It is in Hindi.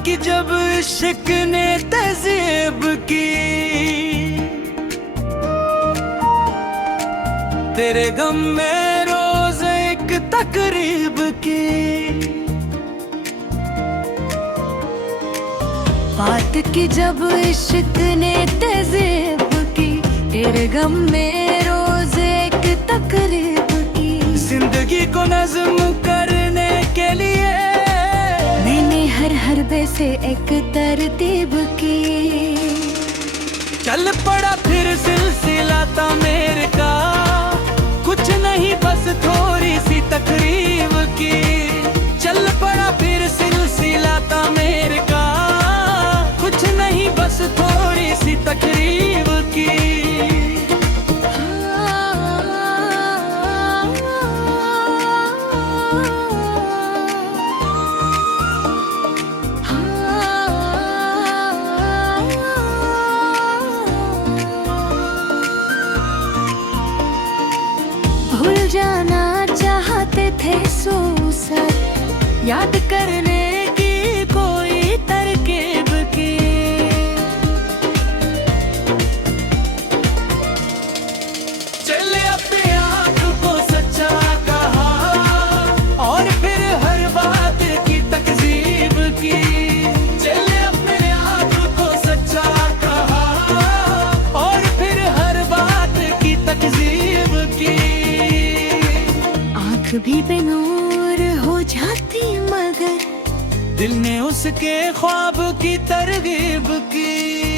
की जब इश्क ने तहजीब की, तेरे गम में रोज एक तकरीब की। बात की जब इश्क ने तहजीब की, तेरे गम में रोज एक तकरीब की। जिंदगी को नज्म करने के लिए मैंने हर हरबे से एक तरतीब की। चल पड़ा फिर सिलसिला तामेर का, कुछ नहीं बस थोड़ी सी तकरीब की। चल पड़ा फिर सिलसिला तामेर का, कुछ नहीं बस थोड़ी सी तकरीब की। भूल जाना चाहते थे सूसर, याद करने की कोई तरकीब की। चले अपने आप को सच्चा कहा और फिर हर बात की तकजीब की। चले अपने आप को सच्चा कहा और फिर हर बात की तकजीब की। आँख भी बेनूर हो जाती मगर दिल ने उसके ख्वाब की तरगीब की।